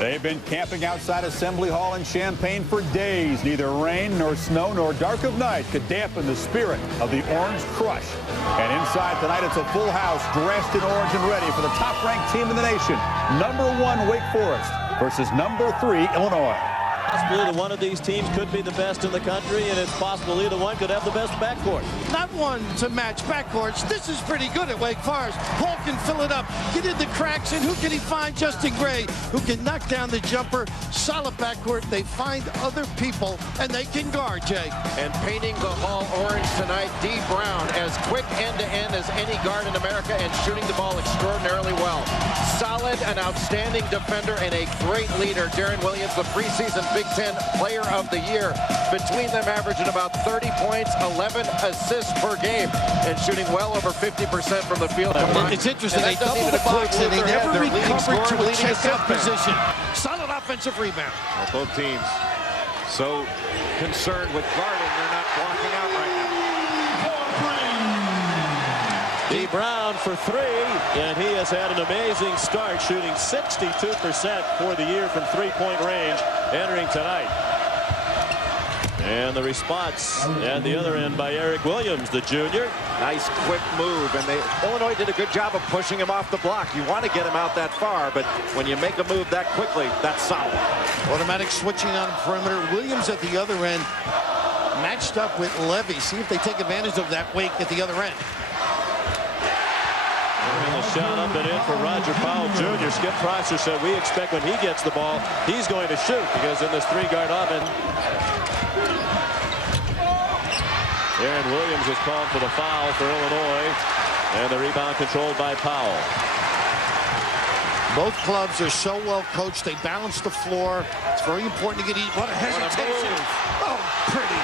They've been camping outside Assembly Hall in Champaign for days. Neither rain nor snow nor dark of night could dampen the spirit of the Orange Crush. And inside tonight, it's a full house dressed in orange and ready for the top-ranked team in the nation. #1 Wake Forest versus #3 Illinois. Possibly either one of these teams could be the best in the country, and it's possible either one could have the best backcourt. Not one to match backcourts. This is pretty good at Wake Forest. Paul can fill it up, get in the cracks, and who can he find? Justin Gray, who can knock down the jumper. Solid backcourt. They find other people, and they can guard, Jay. And painting the hall orange tonight, Deron, as quick end-to-end as any guard in America, and shooting the ball extraordinarily well. Solid and outstanding defender and a great leader. Deron Williams, the preseason Big Ten Player of the Year. Between them averaging about 30 points, 11 assists per game, and shooting well over 50% from the field. It's interesting. They double the box, and they never recovered to a check-out position. Solid offensive rebound. Well, both teams so concerned with guarding, they're not blocking out right now. Deron for three, and he has had an amazing start, shooting 62% for the year from three-point range entering tonight. And the response at the other end by Eric Williams, the junior. Nice quick move, and Illinois did a good job of pushing him off the block. You want to get him out that far, but when you make a move that quickly, that's solid. Automatic switching on perimeter. Williams at the other end, matched up with Levy. See if they take advantage of that wake at the other end. And a shot up and in for Roger Powell Jr. Skip Prosser said we expect when he gets the ball, he's going to shoot, because in this three-guard offense. Deron Williams is called for the foul for Illinois, and the rebound controlled by Powell. Both clubs are so well coached. They balance the floor. It's very important to get each. What a hesitation. Oh, pretty.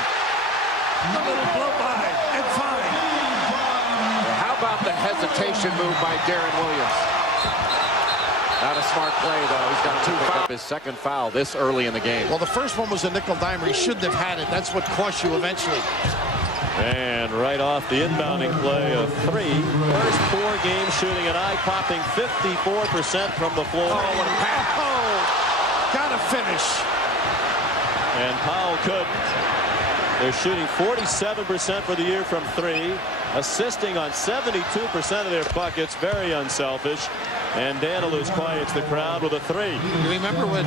A little blow by and fine. Well, how about the hesitation move by Deron Williams? Not a smart play, though. He's got 2 fouls. His second foul this early in the game. Well, the first one was a nickel dimer. He shouldn't have had it. That's what cost you eventually. And right off the inbounding play of three. First 4 games shooting an eye-popping 54% from the floor. Oh, what a pass. Oh, gotta finish. And Powell couldn't. They're shooting 47% for the year from three, assisting on 72% of their buckets. Very unselfish. And Danilus quiets the crowd with a three. You remember what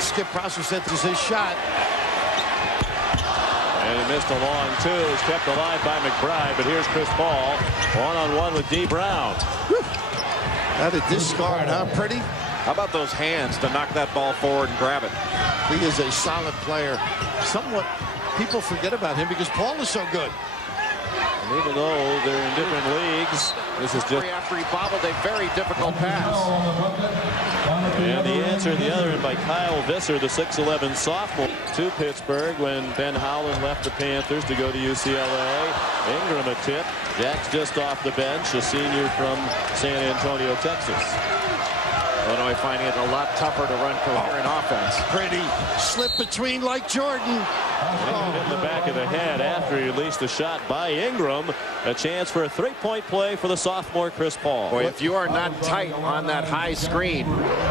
Skip Prosser said was his shot. And he missed a long two. Is kept alive by McBride. But here's Chris Paul, one-on-one with Deron. Not a discard, huh? Pretty. How about those hands to knock that ball forward and grab it? He is a solid player. Somewhat people forget about him because Paul is so good. And even though they're in different leagues, this is just after he bobbled a very difficult pass. And the answer in the other end by Kyle Visser, the 6'11 sophomore, to Pittsburgh when Ben Howland left the Panthers to go to UCLA. Ingram a tip. Jack's just off the bench, a senior from San Antonio, Texas. Illinois finding it a lot tougher to run coherent offense. Pretty slip between like Jordan. Hit in the back of the head after he released a shot by Ingram. A chance for a three-point play for the sophomore Chris Paul. Boy, if you are not tight on that high screen,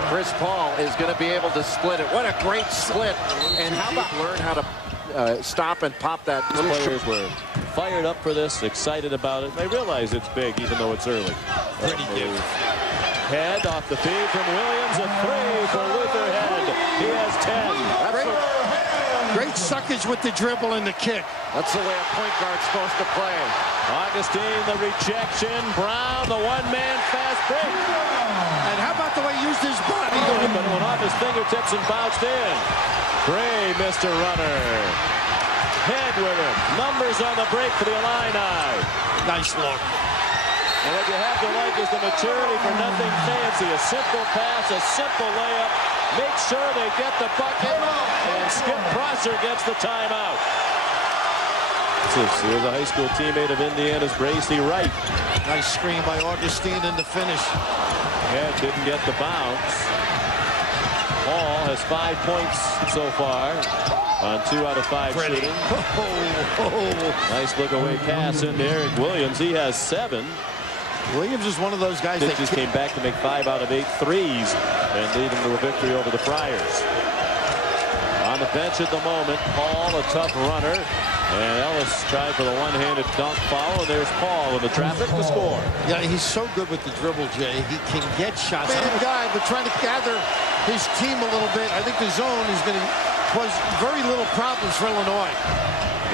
Chris Paul is going to be able to split it. What a great split. And how about learn how to stop and pop that. Players were fired up for this, excited about it. They realize it's big, even though it's early. Pretty good. Head off the feed from Williams, a three for Luther Head. He has 10. Great suckage with the dribble and the kick. That's the way a point guard's supposed to play. Augustine, the rejection. Brown, the one-man fast break. And how about the way he used his body? But it went off his fingertips and bounced in. Gray, Mr. Runner. Head with it. Numbers on the break for the Illini. Nice look. And what you have to like is the maturity for nothing fancy. A simple pass, a simple layup. Make sure they get the bucket. And Skip Prosser gets the timeout. Here's a high school teammate of Indiana's Bracy Wright. Nice screen by Augustine in the finish. Head didn't get the bounce. Paul has 5 points so far on 2 out of 5 shooting. Oh. Nice look away pass into Eric Williams. He has 7. Williams is one of those guys that just came back to make 5 out of 8 threes and lead them to a victory over the Friars. On the bench at the moment, Paul, a tough runner. And Ellis tried for the one-handed dunk foul, and there's Paul in the traffic to score. Yeah, he's so good with the dribble, Jay. He can get shots. Man guy, but trying to gather his team a little bit. I think the zone is going to cause very little problems for Illinois.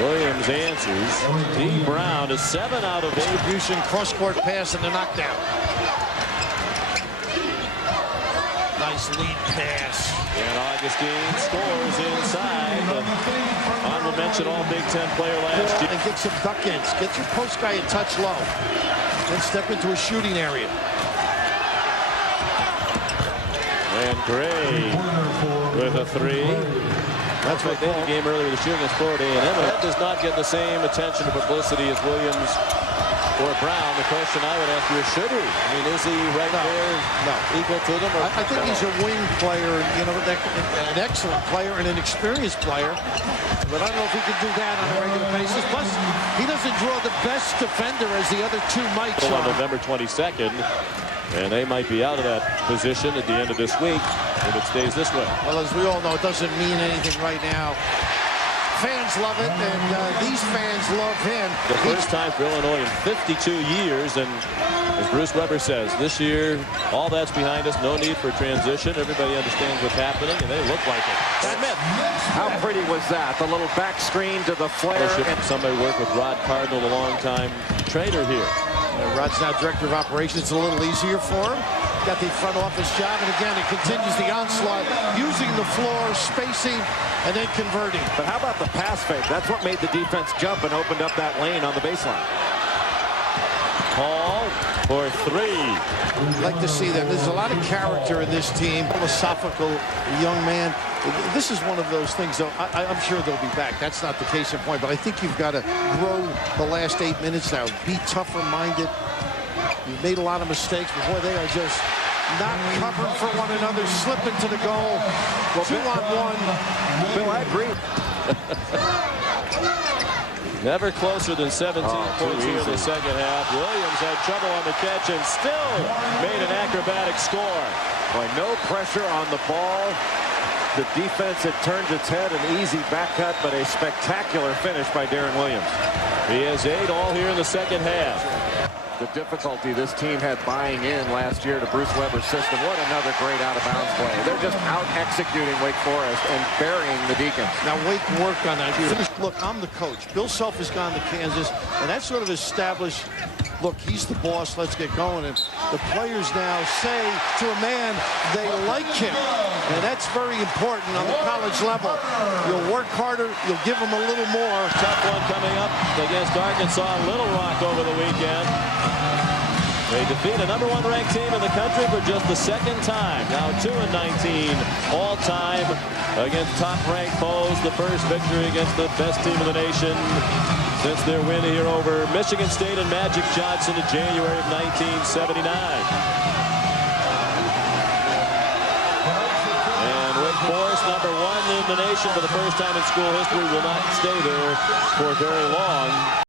Williams answers. D. Brown is 7 out of 8. Distribution, cross-court pass, and the knockdown. Nice lead pass. And Augustine scores inside. Honorable mention all Big Ten player last year. And get some duck ends. Get your post guy a touch low. Then step into a shooting area. And Gray with a 3. That's what they had a game earlier this year against Florida A&M. That does not get the same attention and publicity as Williams or Brown. The question I would ask you is, should he? I mean, is he right there equal to them? Or I think he's a wing player, you know, an excellent player and an experienced player. But I don't know if he can do that on a regular basis. Plus, he doesn't draw the best defender as the other two might. On November 22nd, and they might be out of that position at the end of this week if it stays this way. Well, as we all know, it doesn't mean anything right now. Fans love it, and these fans love him. The first time for Illinois in 52 years, and as Bruce Weber says, this year, all that's behind us. No need for transition. Everybody understands what's happening, and they look like it. Smith. How pretty was that? The little back screen to the flare. Somebody worked with Rod Cardinal, the longtime trainer here. Rod's now director of operations. It's a little easier for him. Got the front office job, and again, it continues the onslaught, using the floor, spacing, and then converting. But how about the pass fake? That's what made the defense jump and opened up that lane on the baseline. Paul for 3. I'd like to see that. There's a lot of character in this team. Philosophical young man. This is one of those things, though. I'm sure they'll be back. That's not the case in point, but I think you've got to grow the last 8 minutes now. Be tougher-minded. You've made a lot of mistakes, but boy, they are just not covered for one another. Slip into the goal. Well, 2-on-1. Bill, I agree. Never closer than 17 points here in the second half. Williams had trouble on the catch and still made an acrobatic score. Boy, no pressure on the ball. The defense had turned its head, an easy back cut, but a spectacular finish by Deron Williams. He has 8 all here in the second half. The difficulty this team had buying in last year to Bruce Weber's system. What another great out-of-bounds play. They're just out-executing Wake Forest and burying the Deacons. Now, Wake worked on that. Look, I'm the coach. Bill Self has gone to Kansas, and that's sort of established, look, he's the boss, let's get going. And the players now say to a man they like him. And that's very important on the college level. You'll work harder, you'll give them a little more. Tough one coming up against Arkansas Little Rock over the weekend. They defeat a #1 ranked team in the country for just the second time. Now 2-19 all-time against top-ranked foes. The first victory against the best team in the nation since their win here over Michigan State and Magic Johnson in January of 1979. And Wake Forest, #1 in the nation for the first time in school history, will not stay there for very long.